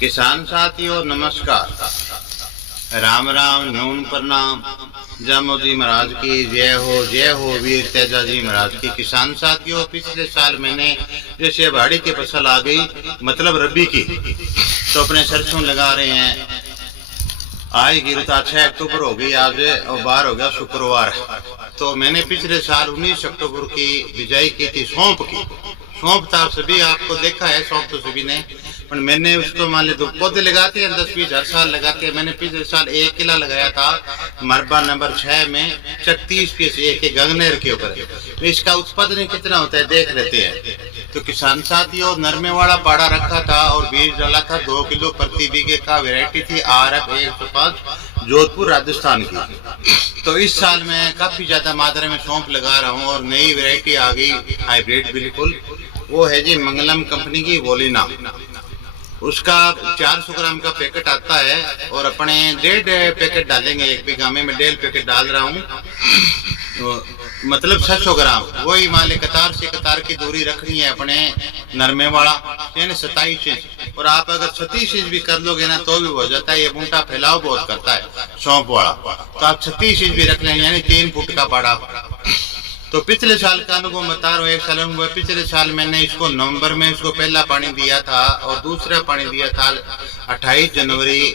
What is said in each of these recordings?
किसान साथियों नमस्कार, राम राम, न्यून प्रणाम। जामो जी महाराज की जय हो, वीर तेजा जी महाराज की। किसान साथियों, पिछले साल मैंने जैसे भाड़ी की फसल आ गई, मतलब रबी की, तो अपने सरसों लगा रहे हैं। आएगी तो 6 अक्टूबर हो गई आज, और 12 हो गया शुक्रवार। तो मैंने पिछले साल 19 अक्टूबर की बिजाई की थी सौंप की। सौंप था, सभी आपको देखा है, सौंप तो सभी ने, पर मैंने उसको मान ली 2 पौधे लगाते हैं, 10-20 हर साल लगाते हैं। मैंने पिछले साल 1 किला लगाया था मरबा नंबर 6 में, 36 पीस एक गंगनेर के ऊपर। तो इसका उत्पादन कितना होता है देख लेते हैं। तो किसान साथियों, नरमे वाला पाड़ा रखा था और बीज डाला था 2 किलो प्रति बीघे का। वैरायटी थी RF 105, जोधपुर राजस्थान की। तो इस साल मैं काफी ज्यादा मात्रा में सौंफ लगा रहा हूँ और नई वैरायटी आ गई हाइब्रिड बिल्कुल, वो है जी मंगलम कंपनी की वोलिना। उसका 400 ग्राम का पैकेट आता है और अपने 1.5 पैकेट डालेंगे एक बीघा में। मैं 1.5 पैकेट डाल रहा हूँ, तो मतलब 600 ग्राम। वही मान ली कतार से कतार की दूरी रखनी है अपने नरमे वाला, यानी 27 इंच। और आप अगर 36 इंच भी कर लोगे ना तो भी हो जाता है। ये बूंटा फैलाव बहुत करता है सौंप वाला, तो आप 36 इंच भी रख लें, यानी 3 फुट का पाड़ा। तो पिछले साल का अनुभव बता रहा हूँ, 1 साल अनुभव। पिछले साल मैंने इसको नवंबर में इसको पहला पानी दिया था और दूसरा पानी दिया था 28 जनवरी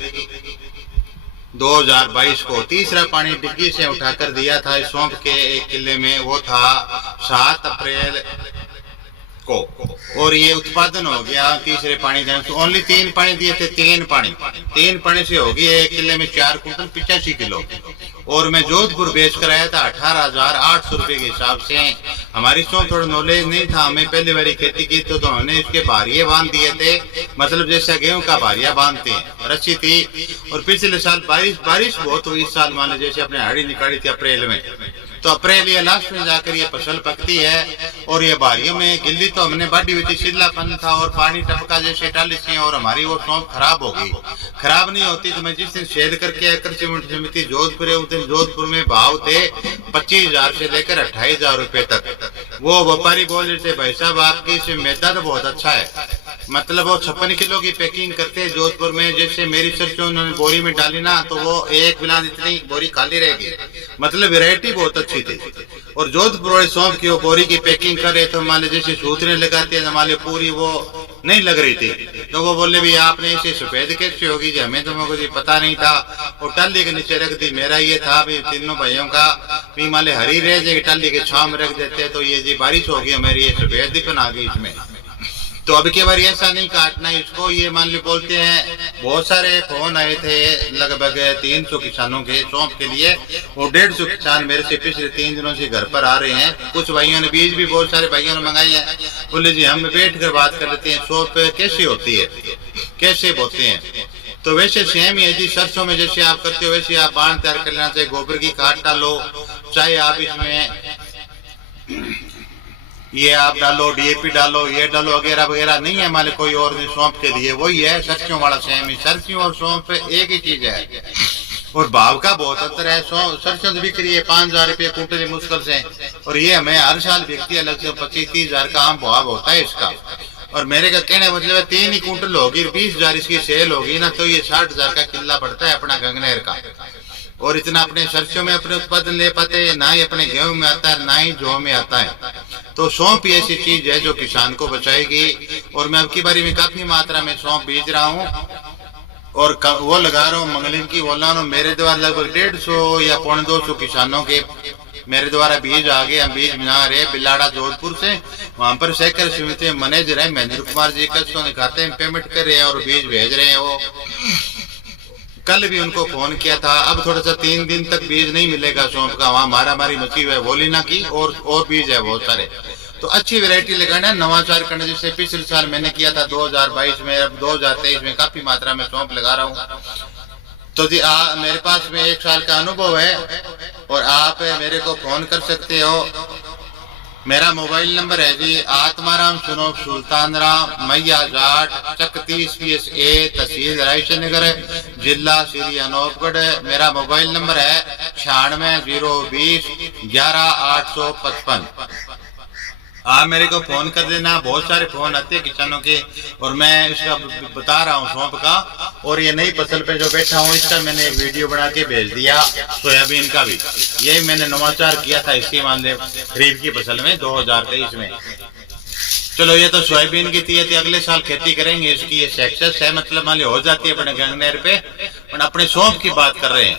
2022 को। तीसरा पानी डिग्गी से उठाकर दिया था सौंफ के 1 किले में, वो था 7 अप्रैल को। और ये उत्पादन हो गया तीसरे पानी देने से। ओनली 3 पानी दिए थे, 3 पानी से होगी 1 किले में 4 कुंटल 85 किलो। और मैं जोधपुर बेच कर आया था 18,800 रुपये के हिसाब से। हमारी सौंफ थोड़ा नॉलेज नहीं था, हमें पहली बारी खेती की तो हमने इसके बारिये बांध दिए थे, मतलब जैसा गेहूं का बारिया बांधते हैं, रस्सी थी। और पिछले साल बारिश बहुत हुई। इस साल मान लो जैसे अपने हाड़ी निकाली थी अप्रैल में, तो अप्रैल या लास्ट में जाकर ये फसल पकती है। और ये बारियों में गिल्ली तो हमने बाढ़ी हुई थी, शीलापन था और पानी टपका जैसे डाली थी, और हमारी वो सौंफ खराब हो गई। खराब नहीं होती तो मैं जिस दिन शेयर करके कृषि मंडी समिति जोधपुर, उस दिन जोधपुर में भाव थे 25,000 से लेकर 28,000 रुपए तक। वो व्यापारी बोल रहे थे, भाई साहब आपकी इसमें मैदा तो बहुत अच्छा है, मतलब वो 56 किलो की पैकिंग करते हैं जोधपुर में। जैसे मेरी सरसों उन्होंने बोरी में डाली ना, तो वो एक बिना इतनी बोरी खाली रहेगी, मतलब वैरायटी बहुत अच्छी थी। और जोधपुर सौंफ की वो बोरी की पैकिंग करे तो मान लीजिए जैसे सूतरे लगाते हैं हमारे, पूरी वो नहीं लग रही थी। तो वो बोले भी आपने इसे सफेद कैसे होगी जी, हमें तो मुझे जी पता नहीं था। और टाली के नीचे रख दी। मेरा ये था भी तीनों भाइयों का भी माले हरी रह जाएगी, टाली के छांव में रख देते, तो ये जी बारिश होगी हमारी, ये सफेद दिखन आ गई इसमें। तो अब की बार ऐसा नहीं काटना इसको। ये मान ली बोलते हैं, बहुत सारे फोन आए थे लगभग 300 किसानों के सौंफ के लिए, और 150 किसान मेरे से पिछले 3 दिनों से घर पर आ रहे हैं। कुछ भाइयों ने बीज भी बहुत सारे भाइयों ने मंगाई है। बोले जी हम बैठ कर बात कर लेते हैं, सौंफ कैसे होती है, कैसे बोते हैं। तो वैसे सेम ही है जी, सरसों में जैसे आप करते हो वैसे आप बांध तैयार कर लेना चाहिए। गोबर की खाद डालो, चाहे आप इसमें ये आप डालो, DAP डालो, ये डालो वगैरह वगैरह, नहीं है हमारे कोई और नहीं। सौंफ के लिए वही है, सरसों वाला सेम ही। सरसों और सौंफ एक ही चीज है, और भाव का बहुत अंतर है। सरसों तो बिक रही है 5,000 रुपये कुंटल मुश्किल से, और ये हमें हर साल बिकती है अलग से 25-30 हजार का आम भाव होता है इसका। और मेरे का कहने मतलब है 3 ही कुंटल होगी, 20,000 इसकी सेल होगी ना, तो ये 60,000 का किला पड़ता है अपना गंगनेर का। और इतना अपने सरसों में अपने उत्पादन ले पाते हैं, ना ही अपने गेहूं में आता है, ना ही जौ में आता है। तो सौंफ ऐसी चीज है जो किसान को बचाएगी। और मैं अब की बारी में काफी मात्रा में सौंफ बीज रहा हूँ और वो लगा रहा हूँ मंगलिम की वोलानो। मेरे द्वारा लगभग 150 या 250 किसानों के मेरे द्वारा बीज आ गए। हम बीज बना रहे बिलाड़ा जोधपुर से, वहां पर सहकारी समिति मैनेजर है महेंद्र कुमार जी, कल खाते हैं पेमेंट कर रहे हैं और बीज भेज रहे हैं। वो कल भी उनको फोन किया था। अब थोड़ा सा 3 दिन तक बीज नहीं मिलेगा सौंफ का, वहाँ मारामारी मची हुई है वोलिना की, और बीज है बहुत सारे। तो अच्छी वैरायटी लगाना, नवाचार करना। जैसे पिछले साल मैंने किया था 2022 में, अब 2023 में काफी मात्रा में सौंफ लगा रहा हूँ। तो जी मेरे पास में 1 साल का अनुभव है और आप मेरे को फोन कर सकते हो। मेरा मोबाइल नंबर है जी आत्माराम सुनोप सुल्तान राम, मैया जाट, चक 30 PSA, तहसील रायचंदनगर, जिला श्री अनूपगढ़। मेरा मोबाइल नंबर है 96 020 11 855। आप मेरे को फोन कर देना, बहुत सारे फोन आते हैं किसानों के, और मैं इसका बता रहा हूँ सौंप का। और ये नई फसल पे जो बैठा हूँ इसका मैंने एक वीडियो बना के भेज दिया, सोयाबीन का भी। ये मैंने नवाचार किया था इसकी मान ले खरीफ की फसल में 2023 में। चलो ये तो सोयाबीन की थी, अगले साल खेती करेंगे इसकी, ये सक्सेस है, मतलब मान ली हो जाती है अपने गंगनेर पे। अपने सौंप की बात कर रहे हैं,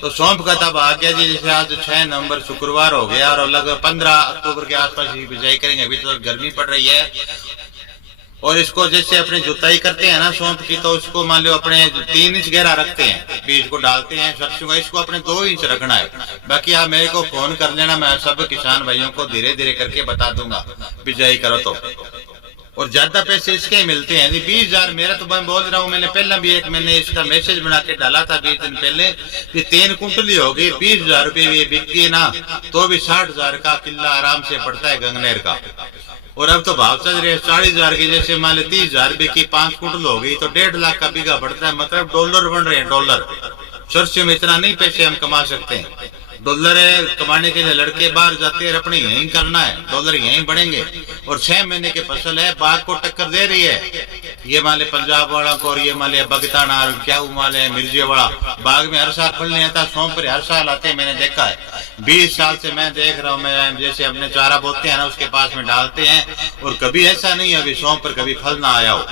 तो सौंप का तब आ गया जी, जैसे आज 6 नवंबर शुक्रवार हो गया और लगभग 15 अक्टूबर के आसपास की बिजाई करेंगे। अभी तो गर्मी पड़ रही है, और इसको जैसे अपने जुताई करते हैं ना सौंप की, तो उसको मान लो अपने 3 इंच गहरा रखते हैं, बीज को डालते हैं सरसों का, इसको अपने 2 इंच रखना है। बाकी आप मेरे को फोन कर लेना, मैं सब किसान भाइयों को धीरे धीरे करके बता दूंगा बिजाई करो तो। और ज्यादा पैसे इसके ही मिलते हैं 20,000। मेरा तो मैं बोल रहा हूँ, मैंने पहला भी एक मैंने इसका मैसेज बना के डाला था 20 दिन पहले कि 3 कुंटली होगी 20,000 रुपये ये बिकती है ना, तो भी 60,000 का किला आराम से पड़ता है गंगनेर का। और अब तो भाव चल रहे 40,000 की, जैसे मान लो 30,000 रुपये की 5 कुंटल हो गई तो 1.5 लाख का बीघा पड़ता है, मतलब डॉलर बन रहे हैं डॉलर। सरसों में इतना नहीं पैसे हम कमा सकते हैं, डॉलर कमाने के लिए लड़के बाहर जाते हैं, अपने यहीं करना है, डॉलर यहीं बढ़ेंगे। और 6 महीने की फसल है, बाघ को टक्कर दे रही है ये माले पंजाब वाला को, और ये माले बगताना और क्या माले है मिर्जे वाला। बाघ में हर साल फलने आता, सौंप पर हर साल आते हैं, मैंने देखा है 20 साल से मैं देख रहा हूँ। मैं जैसे अपने चारा बोते हैं ना उसके पास में डालते हैं, और कभी ऐसा नहीं है अभी सौंप पर कभी फल ना आया हो।